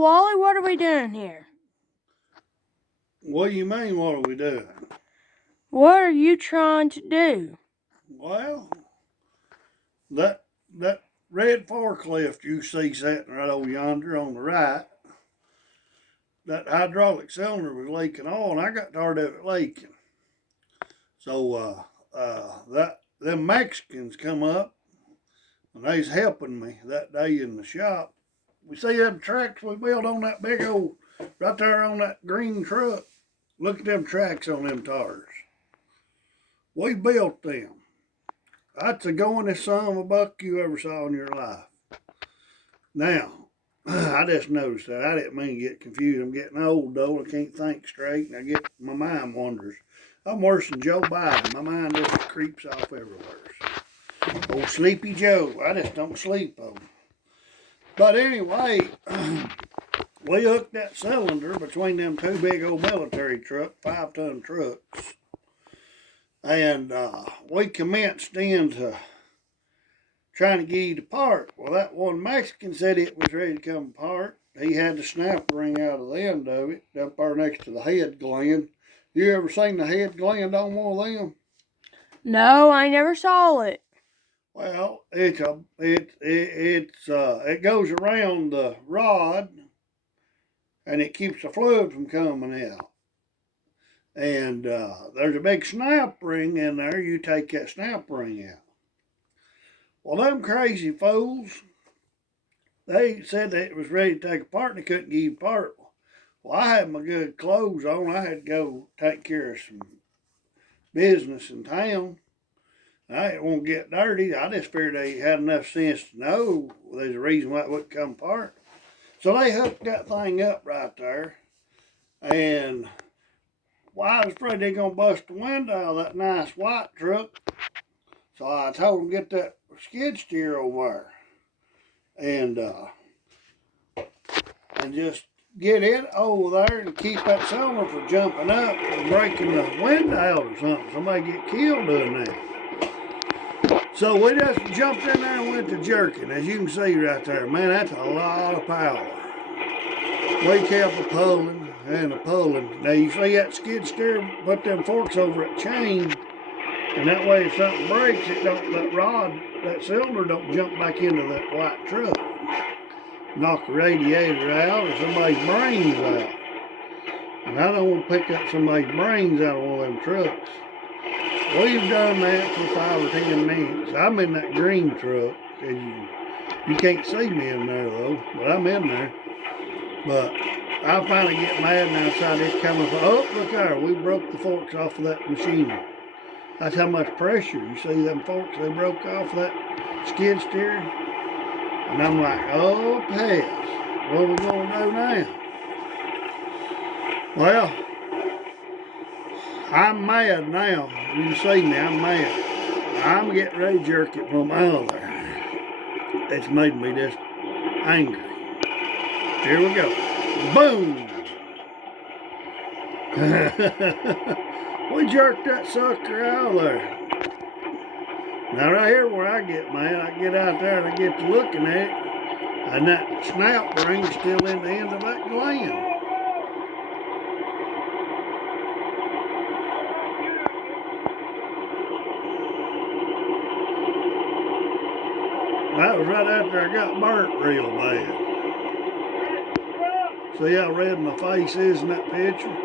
Wally, what are we doing here? What do you mean, what are we doing? What are you trying to do? Well, that red forklift you see sitting right over yonder on the right, that hydraulic cylinder was leaking oil, and I got tired of it leaking. So them Mexicans come up, and they's helping me that day in the shop. We see them tracks we built on that big old, right there on that green truck. Look at them tracks on them tires. We built them. That's the goingest son of a buck you ever saw in your life. Now, I just noticed that. I didn't mean to get confused. I'm getting old, though. I can't think straight, and my mind wanders. I'm worse than Joe Biden. My mind just creeps off everywhere. Old Sleepy Joe. I just don't sleep on him. But anyway, we hooked that cylinder between them two big old military trucks, 5-ton trucks. And we commenced into trying to get it apart. Well, that one Mexican said it was ready to come apart. He had the snap ring out of the end of it, up there next to the head gland. You ever seen the head gland on one of them? No, I never saw it. Well, it goes around the rod, and it keeps the fluid from coming out. And there's a big snap ring in there. You take that snap ring out. Well, them crazy fools, they said that it was ready to take apart and they couldn't get it apart. Well, I had my good clothes on. I had to go take care of some business in town. I didn't want to get dirty. I just figured they had enough sense to know there's a reason why it wouldn't come apart. So they hooked that thing up right there. And well, I was afraid they going to bust the window out of that nice white truck. So I told them to get that skid steer over there. And just get it over there and keep that cylinder from jumping up and breaking the window out or something. Somebody get killed doing that. So we just jumped in there and went to jerking. As you can see right there, man, that's a lot of power. We kept pulling and pulling. Now you see that skid steer, put them forks over that chain, and that way if something breaks, that cylinder don't jump back into that white truck. Knock the radiator out or somebody's brains out. And I don't want to pick up somebody's brains out of one of them trucks. We've done that for 5 or 10 minutes. I'm in that green truck. You can't see me in there though, but I'm in there. But I finally get mad and I saw this coming. Oh, look there, we broke the forks off of that machine. That's how much pressure. You see them forks, they broke off that skid steer. And I'm like, oh, pass. What are we going to do now? Well, I'm mad now. You can see me, I'm mad. I'm getting ready to jerk it from out of there. It's made me just angry. Here we go. Boom! We jerked that sucker out of there. Now right here where I get mad, I get out there and I get to looking at it, and that snap ring is still in the end of that gland. That was right after I got burnt real bad. See how red my face is in that picture?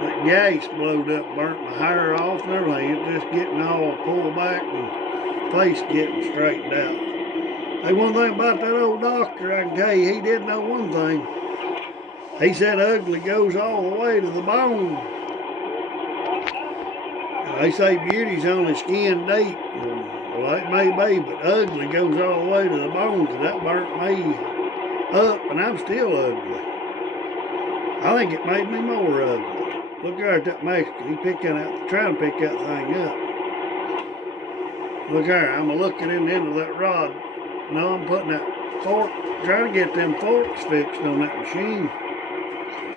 That gas blowed up, burnt my hair off and everything. It's just getting all pulled back and face getting straightened out. Hey, one thing about that old doctor, I can tell you, he did know one thing. He said ugly goes all the way to the bone. They say beauty's only skin deep. Well, it may be, but ugly goes all the way to the bone, because that burnt me up, and I'm still ugly. I think it made me more ugly. Look there at that Mexican. He trying to pick that thing up. Look there, I'm looking in the end of that rod. No, I'm putting that fork, trying to get them forks fixed on that machine.